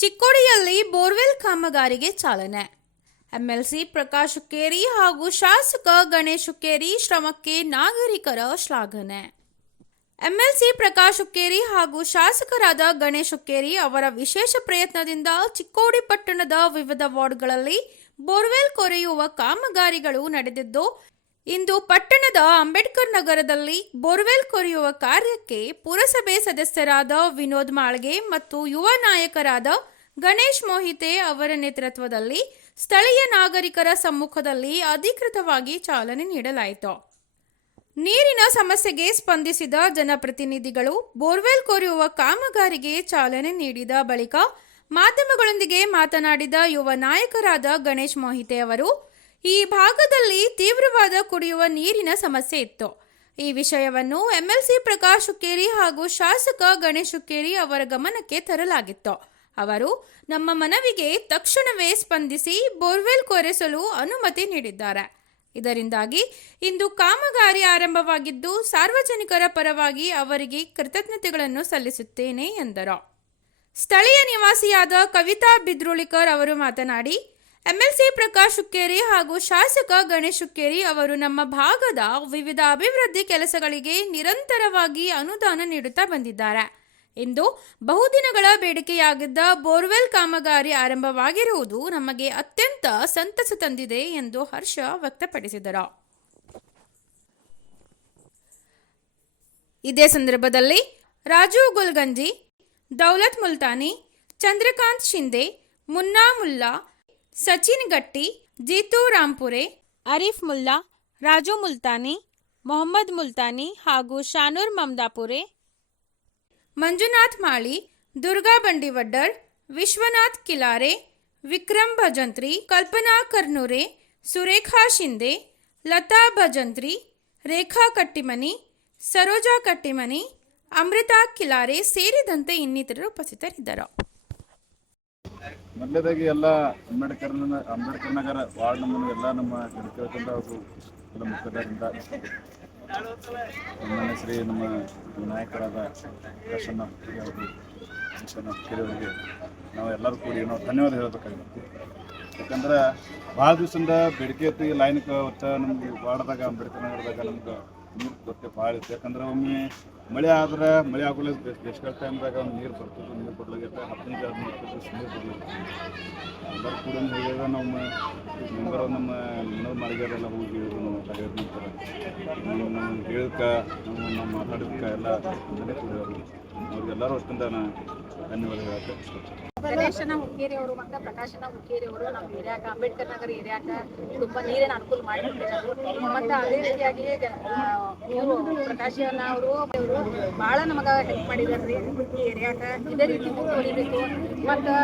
ಚಿಕ್ಕೋಡಿಯಲ್ಲಿ borewell ಕಾಮಗಾರಿಗೆ ಚಾಲನೆ. MLC Prakash Hukkeri ಹಾಗೂ ಶಾಸಕ ಗಣೇಶ್ ಹುಕ್ಕೇರಿ ಶ್ರಮಕ್ಕೆ ನಾಗರಿಕರ ಶ್ಲಾಘನೆ. ಎಂಎಲ್ಸಿ ಪ್ರಕಾಶ್ ಹುಕ್ಕೇರಿ ಹಾಗೂ ಶಾಸಕರಾದ ಗಣೇಶ್ ಹುಕ್ಕೇರಿ ಅವರ ವಿಶೇಷ ಪ್ರಯತ್ನದಿಂದ ಚಿಕ್ಕೋಡಿ ಪಟ್ಟಣದ ವಿವಿಧ ವಾರ್ಡ್ಗಳಲ್ಲಿ ಬೋರ್ವೆಲ್ ಕೊರೆಯುವ ಕಾಮಗಾರಿಗಳು ನಡೆದಿದ್ದು, ಇಂದು ಪಟ್ಟಣದ ಅಂಬೇಡ್ಕರ್ ನಗರದಲ್ಲಿ ಬೋರ್ವೆಲ್ ಕೊರೆಯುವ ಕಾರ್ಯಕ್ಕೆ ಪುರಸಭೆ ಸದಸ್ಯರಾದ ವಿನೋದ್ ಮಾಳ್ಗೆ ಮತ್ತು ಯುವ ನಾಯಕರಾದ ಗಣೇಶ್ ಮೋಹಿತೆ ಅವರ ನೇತೃತ್ವದಲ್ಲಿ ಸ್ಥಳೀಯ ನಾಗರಿಕರ ಸಮ್ಮುಖದಲ್ಲಿ ಅಧಿಕೃತವಾಗಿ ಚಾಲನೆ ನೀಡಲಾಯಿತು. ನೀರಿನ ಸಮಸ್ಯೆಗೆ ಸ್ಪಂದಿಸಿದ ಜನಪ್ರತಿನಿಧಿಗಳು ಬೋರ್ವೆಲ್ ಕೊರೆಯುವ ಕಾಮಗಾರಿಗೆ ಚಾಲನೆ ನೀಡಿದ ಬಳಿಕ ಮಾಧ್ಯಮಗಳೊಂದಿಗೆ ಮಾತನಾಡಿದ ಯುವ ನಾಯಕರಾದ ಗಣೇಶ್ ಮೋಹಿತೆ ಅವರು, ಈ ಭಾಗದಲ್ಲಿ ತೀವ್ರವಾದ ಕುಡಿಯುವ ನೀರಿನ ಸಮಸ್ಯೆ ಇತ್ತು. ಈ ವಿಷಯವನ್ನು ಎಂಎಲ್ಸಿ ಪ್ರಕಾಶ್ ಹುಕ್ಕೇರಿ ಹಾಗೂ ಶಾಸಕ ಗಣೇಶ್ ಹುಕ್ಕೇರಿ ಅವರ ಗಮನಕ್ಕೆ ತರಲಾಗಿತ್ತು. ಅವರು ನಮ್ಮ ಮನವಿಗೆ ತಕ್ಷಣವೇ ಸ್ಪಂದಿಸಿ ಬೋರ್ವೆಲ್ ಕೊರೆಸಲು ಅನುಮತಿ ನೀಡಿದ್ದಾರೆ. ಇದರಿಂದಾಗಿ ಇಂದು ಕಾಮಗಾರಿ ಆರಂಭವಾಗಿದ್ದು, ಸಾರ್ವಜನಿಕರ ಪರವಾಗಿ ಅವರಿಗೆ ಕೃತಜ್ಞತೆಗಳನ್ನು ಸಲ್ಲಿಸುತ್ತೇನೆ ಎಂದರು. ಸ್ಥಳೀಯ ನಿವಾಸಿಯಾದ ಕವಿತಾ ಬಿದ್ರುಳಿಕರ್ ಅವರು ಮಾತನಾಡಿ, ಎಂಎಲ್ಸಿ ಪ್ರಕಾಶ್ ಹುಕ್ಕೇರಿ ಹಾಗೂ ಶಾಸಕ ಗಣೇಶ್ ಹುಕ್ಕೇರಿ ಅವರು ನಮ್ಮ ಭಾಗದ ವಿವಿಧ ಅಭಿವೃದ್ಧಿ ಕೆಲಸಗಳಿಗೆ ನಿರಂತರವಾಗಿ ಅನುದಾನ ನೀಡುತ್ತಾ ಬಂದಿದ್ದಾರೆ. ಇಂದು ಬಹುದಿನಗಳ ಬೇಡಿಕೆಯಾಗಿದ್ದ ಬೋರ್ವೆಲ್ ಕಾಮಗಾರಿ ಆರಂಭವಾಗಿರುವುದು ನಮಗೆ ಅತ್ಯಂತ ಸಂತಸ ತಂದಿದೆ ಎಂದು ಹರ್ಷ ವ್ಯಕ್ತಪಡಿಸಿದರು. ಇದೇ ಸಂದರ್ಭದಲ್ಲಿ ರಾಜು ಗುಲ್ಗಂಜಿ, ದೌಲತ್ ಮುಲ್ತಾನಿ, ಚಂದ್ರಕಾಂತ್ ಶಿಂದೆ, ಮುನ್ನಾ ಮುಲ್ಲಾ, ಸಚಿನ್ ಗಟ್ಟಿ, ಜೀತು ರಾಂಪುರೆ, ಅರೀಫ್ ಮುಲ್ಲಾ, ರಾಜು ಮುಲ್ತಾನಿ, ಮೊಹಮ್ಮದ್ ಮುಲ್ತಾನಿ ಹಾಗೂ ಶಾನೂರ್ ಮಮದಾಪುರೆ, ಮಂಜುನಾಥ್ ಮಾಳಿ, ದುರ್ಗಾ ಬಂಡಿವಡ್ಡರ್, ವಿಶ್ವನಾಥ್ ಕಿಲಾರೆ, ವಿಕ್ರಮ್ ಭಜಂತ್ರಿ, ಕಲ್ಪನಾ ಕರ್ನೂರೆ, ಸುರೇಖಾ ಶಿಂದೆ, ಲತಾ ಭಜಂತ್ರಿ, ರೇಖಾ ಕಟ್ಟಿಮನಿ, ಸರೋಜಾ ಕಟ್ಟಿಮನಿ, ಅಮೃತಾ ಕಿಲಾರೆ ಸೇರಿದಂತೆ ಇನ್ನಿತರರು ಉಪಸ್ಥಿತರಿದ್ದರು. ಮೊದಲನೇದಾಗಿ ಎಲ್ಲ ಅಂಬೇಡ್ಕರ್ ನಗರ ವಾರ್ಡ್ ನಮ್ಮನ್ನು ಎಲ್ಲ ನಮ್ಮ ಕೇಳ್ಕೊಂಡು ಅವರು ಎಲ್ಲ ಮುಖಂಡರಿಂದ ನಮ್ಮ ಶ್ರೀ ನಮ್ಮ ನಾಯಕರಾದ ಪ್ರಸನ್ನ ಅವರಿಗೆ ನಾವು ಎಲ್ಲರೂ ಕೂಡಿ ನಾವು ಧನ್ಯವಾದ ಹೇಳಬೇಕಾಗಿತ್ತು. ಯಾಕಂದ್ರೆ ಭಾಳ ದಿವಸದಿಂದ ಬೇಡಿಕೆ ಇತ್ತು ಈ ಲೈನ್ಗೆ ಒಟ್ಟ ನಮ್ಗೆ ವಾರ್ಡ್ದಾಗ ಅಂಬೇಡ್ಕರ್ ನಗರದಾಗ ನಮ್ಗೆ ನೀರು ಕೊರತೆ ಭಾಳ ಇತ್ತು. ಯಾಕಂದ್ರೆ ಒಮ್ಮೆ ಮಳೆ ಆದ್ರೆ ಮಳೆ ಆಗೋಲ್ಲ, ಬೇಸಿಗೆ ಟೈಮ್ದಾಗ ಒಂದು ನೀರು ಬರ್ತದೆ, ನೀರು ಕೊಡ್ಲಾಗೈತೆ 15-16 ದಿವಸ ನೀರು ಕೊಡ್ಲಾಗೈತೆ. ಎಲ್ಲರೂ ಕೂಡ ಹೇಳಿದಾಗ ನಮ್ಮ ಮೆಂಬರ್ ನಮ್ಮ ವಿನೋದ್ ಮಾಳಿಗೆರೆಲ್ಲ ಹೋಗಿ ಹೇಳಿದ್ರು, ನಮ್ಮ ತಲೆಯವ್ರು ನಿಂತಾರೆ ಹೇಳಕ್ಕೆ ನಾವು ಮಾತಾಡೋದಕ್ಕೆ ಎಲ್ಲ ಮನೆ ಕೊಡೋರು ಅವ್ರಿಗೆಲ್ಲರೂ ಅಷ್ಟೊಂದು ನಾನು ಧನ್ಯವಾದ ಹೇಳಕ್ಕೆ ಇಷ್ಟಪಡ್ತೀನಿ. ಗಣೇಶನ ಹುಕ್ಕೇರಿ ಅವರು ಮತ್ತು ಪ್ರಕಾಶನ ಹುಕ್ಕೇರಿ ಅವರು ನಮ್ಮ ಏರಿಯಾಕ ಅಂಬೇಡ್ಕರ್ ನಗರ ಏರಿಯಾಕ ತುಂಬ ನೀರಿನ ಅನುಕೂಲ ಮಾಡಿಕೊಟ್ಟಿರೋದು. ಮತ್ತು ಅದೇ ರೀತಿಯಾಗಿ ಇವರು ಪ್ರಕಾಶನ ಅವರು ಭಾಳ ನಮಗೆ ಹೆಲ್ಪ್ ಮಾಡಿದ್ದಾರೆ ರೀ ಈ ಏರಿಯಾಕ. ಇದೇ ರೀತಿ ಮುಂದುವರಿಬೇಕು. ಮತ್ತು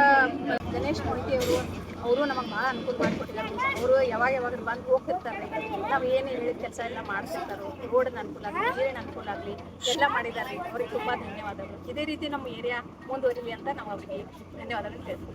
ಗಣೇಶ್ ಮೋಹಿತೆ ಅವರು ನಮಗೆ ಭಾಳ ಅನುಕೂಲ ಮಾಡಿಕೊಟ್ಟಿದ್ದಾರೆ. ಅವರು ಯಾವಾಗ ಬಂದು ಹೋಗ್ತಿರ್ತಾರೆ, ನಾವು ಏನು ಹೇಳಿದ ಕೆಲಸ ಎಲ್ಲ ಮಾಡ್ತಿರ್ತಾರೆ. ರೋಡಿನ ಅನುಕೂಲ ಆಗಲಿ, ನೀರಿನ ಅನುಕೂಲ ಆಗಲಿ ಎಲ್ಲ ಮಾಡಿದ್ದಾರೆ. ಅವ್ರಿಗೆ ತುಂಬ ಧನ್ಯವಾದಗಳು. ಇದೇ ರೀತಿ ನಮ್ಮ ಏರಿಯಾ ಮುಂದುವರಿಲಿ ಅಂತ ನಾವು ಅವರಿಗೆ ಧನ್ಯವಾದಗಳು ಹೇಳ್ತೀವಿ.